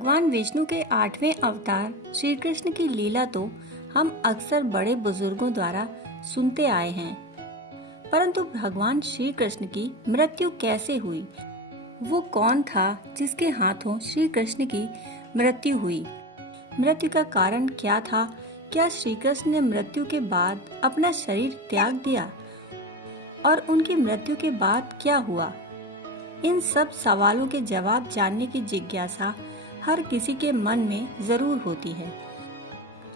भगवान विष्णु के 8वें अवतार श्री कृष्ण की लीला तो हम अक्सर बड़े बुजुर्गों द्वारा सुनते आए हैं, परंतु भगवान श्री कृष्ण की मृत्यु कैसे हुई? वो कौन था जिसके हाथों श्री कृष्ण की मृत्यु हुई? मृत्यु का कारण क्या था? क्या श्री कृष्ण ने मृत्यु के बाद अपना शरीर त्याग दिया? और उनकी मृत्यु के बाद क्या हुआ? इन सब सवालों के जवाब जानने की जिज्ञासा हर किसी के मन में जरूर होती है।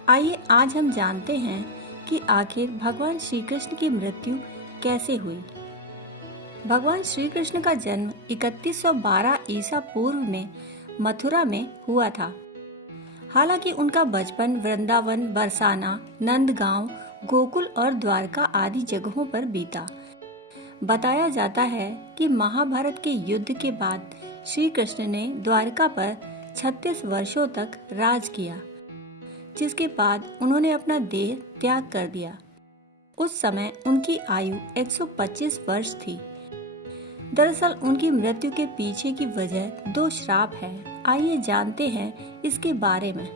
आइए आज हम जानते हैं कि आखिर भगवान श्री कृष्ण की मृत्यु कैसे हुई। भगवान श्री कृष्ण का जन्म 3112 ईसा पूर्व में मथुरा में हुआ था। हालांकि उनका बचपन वृंदावन, बरसाना, नंदगांव, गोकुल और द्वारका आदि जगहों पर बीता। बताया जाता है कि महाभारत के युद्ध के बाद श्री कृष्ण ने द्वारका पर 36 वर्षों तक राज किया, जिसके बाद उन्होंने अपना देह त्याग कर दिया। उस समय उनकी आयु 125 वर्ष थी। दरअसल उनकी मृत्यु के पीछे की वजह 2 श्राप है। आइए जानते हैं इसके बारे में।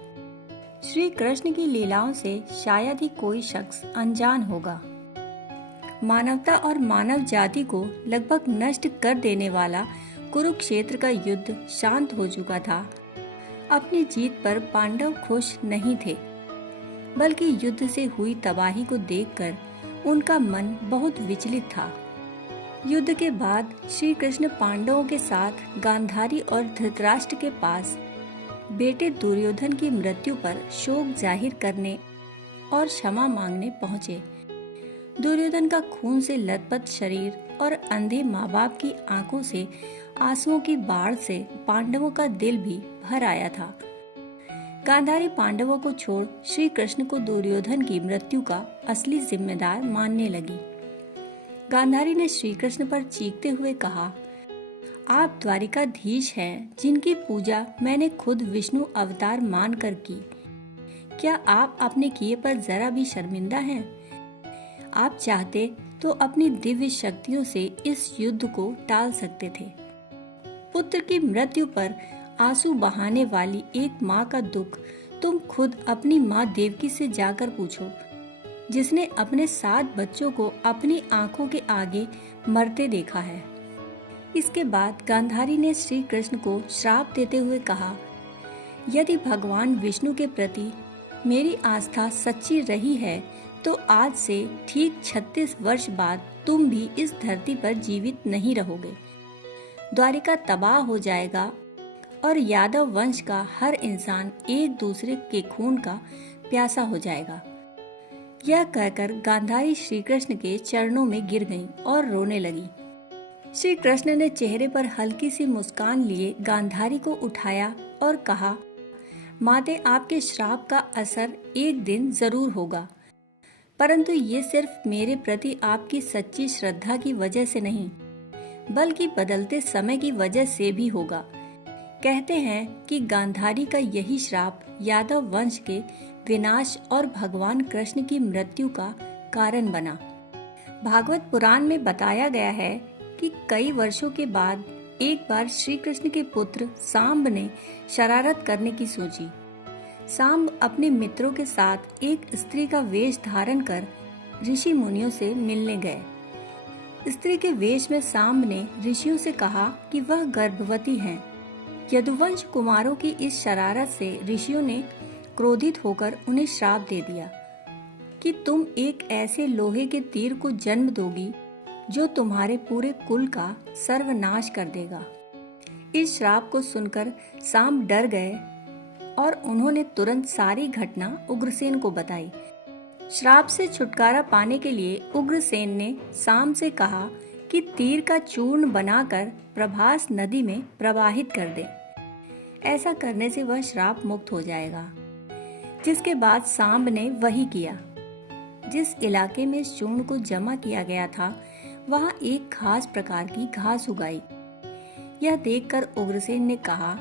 श्री कृष्ण की लीलाओं से शायद ही कोई शख्स अनजान होगा। मानवता और मानव जाति को लगभग नष्ट कर देने वाला कुरुक्षेत्र का युद्ध शांत हो चुका था। अपनी जीत पर पांडव खुश नहीं थे, बल्कि युद्ध से हुई तबाही को देखकर उनका मन बहुत विचलित था। युद्ध के बाद श्री कृष्ण पांडवों के साथ गांधारी और धृतराष्ट्र के पास बेटे दुर्योधन की मृत्यु पर शोक जाहिर करने और क्षमा मांगने पहुंचे। दुर्योधन का खून से लथपथ शरीर और अंधे माँ बाप की आंखों से आंसुओं की बाढ़ से पांडवों का दिल भी भर आया था। गांधारी पांडवों को छोड़ श्री कृष्ण को दुर्योधन की मृत्यु का असली जिम्मेदार मानने लगी। गांधारी ने श्री कृष्ण पर चीखते हुए कहा, आप द्वारिकाधीश हैं, जिनकी पूजा मैंने खुद विष्णु अवतार मानकर की। क्या आप अपने किए पर जरा भी शर्मिंदा हैं? आप चाहते तो अपनी दिव्य शक्तियों से इस युद्ध को टाल सकते थे। पुत्र की मृत्यु पर आंसू बहाने वाली एक माँ का दुख तुम खुद अपनी माँ देवकी से जाकर पूछो, जिसने अपने 7 बच्चों को अपनी आंखों के आगे मरते देखा है। इसके बाद गांधारी ने श्री कृष्ण को श्राप देते हुए कहा, यदि भगवान विष्णु के प्रति मेरी आस्था सच्ची रही है तो आज से ठीक 36 वर्ष बाद तुम भी इस धरती पर जीवित नहीं रहोगे। द्वारिका तबाह हो जाएगा और यादव वंश का हर इंसान एक दूसरे के खून का प्यासा हो जाएगा। यह कहकर गांधारी श्री कृष्ण के चरणों में गिर गईं और रोने लगी। श्री कृष्ण ने चेहरे पर हल्की सी मुस्कान लिए गांधारी को उठाया और कहा, माते, आपके श्राप का असर एक दिन जरूर होगा, परंतु ये सिर्फ मेरे प्रति आपकी सच्ची श्रद्धा की वजह से नहीं, बल्कि बदलते समय की वजह से भी होगा। कहते हैं कि गांधारी का यही श्राप यादव वंश के विनाश और भगवान कृष्ण की मृत्यु का कारण बना। भागवत पुराण में बताया गया है कि कई वर्षों के बाद एक बार श्री कृष्ण के पुत्र सांब ने शरारत करने की सोची। सांब अपने मित्रों के साथ एक स्त्री का वेश धारण कर ऋषि मुनियों से मिलने गए। स्त्री के वेश में सांब ने ऋषियों से कहा कि वह गर्भवती हैं। यदुवंश कुमारों की इस शरारत से ऋषियों ने क्रोधित होकर उन्हें श्राप दे दिया कि तुम एक ऐसे लोहे के तीर को जन्म दोगी जो तुम्हारे पूरे कुल का सर्वनाश कर देगा। इस श्राप को सुनकर सांब डर गए और उन्होंने तुरंत सारी घटना उग्रसेन को बताई। श्राप से छुटकारा पाने के लिए उग्रसेन ने सांब से कहा कि तीर का चूर्ण बनाकर प्रभास नदी में प्रवाहित कर दे। ऐसा करने से वह श्राप मुक्त हो जाएगा। जिसके बाद सांब ने वही किया। जिस इलाके में इस चूर्ण को जमा किया गया था, वहां एक खास प्रकार की घास उगाई। यह देखकर उग्रसेन ने कहा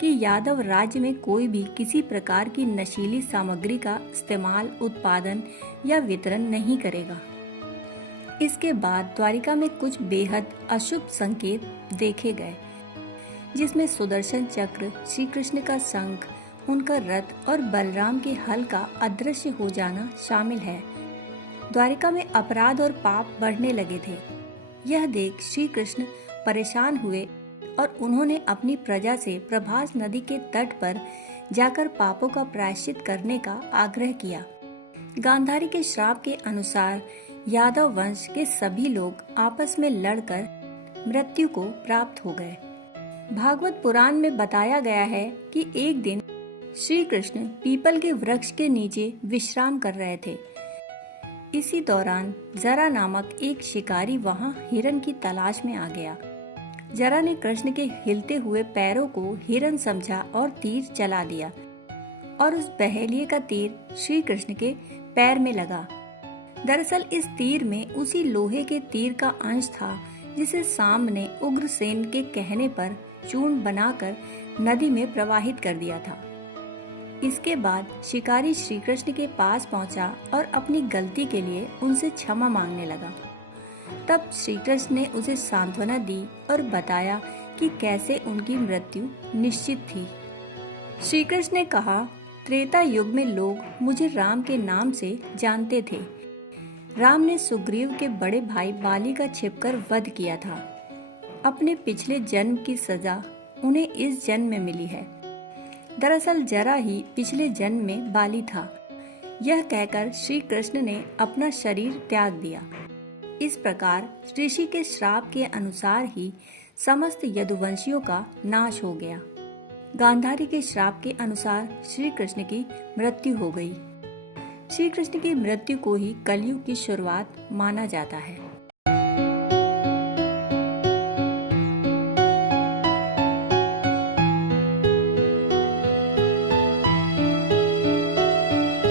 कि यादव राज्य में कोई भी किसी प्रकार की नशीली सामग्री का इस्तेमाल, उत्पादन या वितरण नहीं करेगा। इसके बाद द्वारिका में कुछ बेहद अशुभ संकेत देखे गए। जिसमें सुदर्शन चक्र, श्री कृष्ण का शंख, उनका रथ और बलराम के हल का अदृश्य हो जाना शामिल है। द्वारिका में अपराध और पाप बढ़ने लगे थे। यह देख श्री कृष्ण परेशान हुए और उन्होंने अपनी प्रजा से प्रभास नदी के तट पर जाकर पापों का प्रायश्चित करने का आग्रह किया। गांधारी के श्राप के अनुसार यादव वंश के सभी लोग आपस में लड़कर मृत्यु को प्राप्त हो गए। भागवत पुराण में बताया गया है कि एक दिन श्री कृष्ण पीपल के वृक्ष के नीचे विश्राम कर रहे थे। इसी दौरान जरा नामक एक शिकारी वहां हिरण की तलाश में आ गया। जरा ने कृष्ण के हिलते हुए पैरों को हिरण समझा और तीर चला दिया और उस बहेलिए का तीर श्री कृष्ण के पैर में लगा। दरअसल इस तीर में उसी लोहे के तीर का अंश था जिसे सांब ने उग्रसेन के कहने पर चूर्ण बनाकर नदी में प्रवाहित कर दिया था। इसके बाद शिकारी श्री कृष्ण के पास पहुंचा और अपनी गलती के लिए उनसे क्षमा मांगने लगा। तब श्री कृष्ण ने उसे सांत्वना दी और बताया कि कैसे उनकी मृत्यु निश्चित थी। श्री कृष्ण ने कहा, त्रेता युग में लोग मुझे राम के नाम से जानते थे। राम ने सुग्रीव के बड़े भाई बाली का छिपकर वध किया था। अपने पिछले जन्म की सजा उन्हें इस जन्म में मिली है। दरअसल जरा ही पिछले जन्म में बाली था। यह कहकर श्री कृष्ण ने अपना शरीर त्याग दिया। इस प्रकार ऋषि के श्राप के अनुसार ही समस्त यदुवंशियों का नाश हो गया। गांधारी के श्राप के अनुसार श्री कृष्ण की मृत्यु हो गई। श्री कृष्ण की मृत्यु को ही कलयुग की शुरुआत माना जाता है।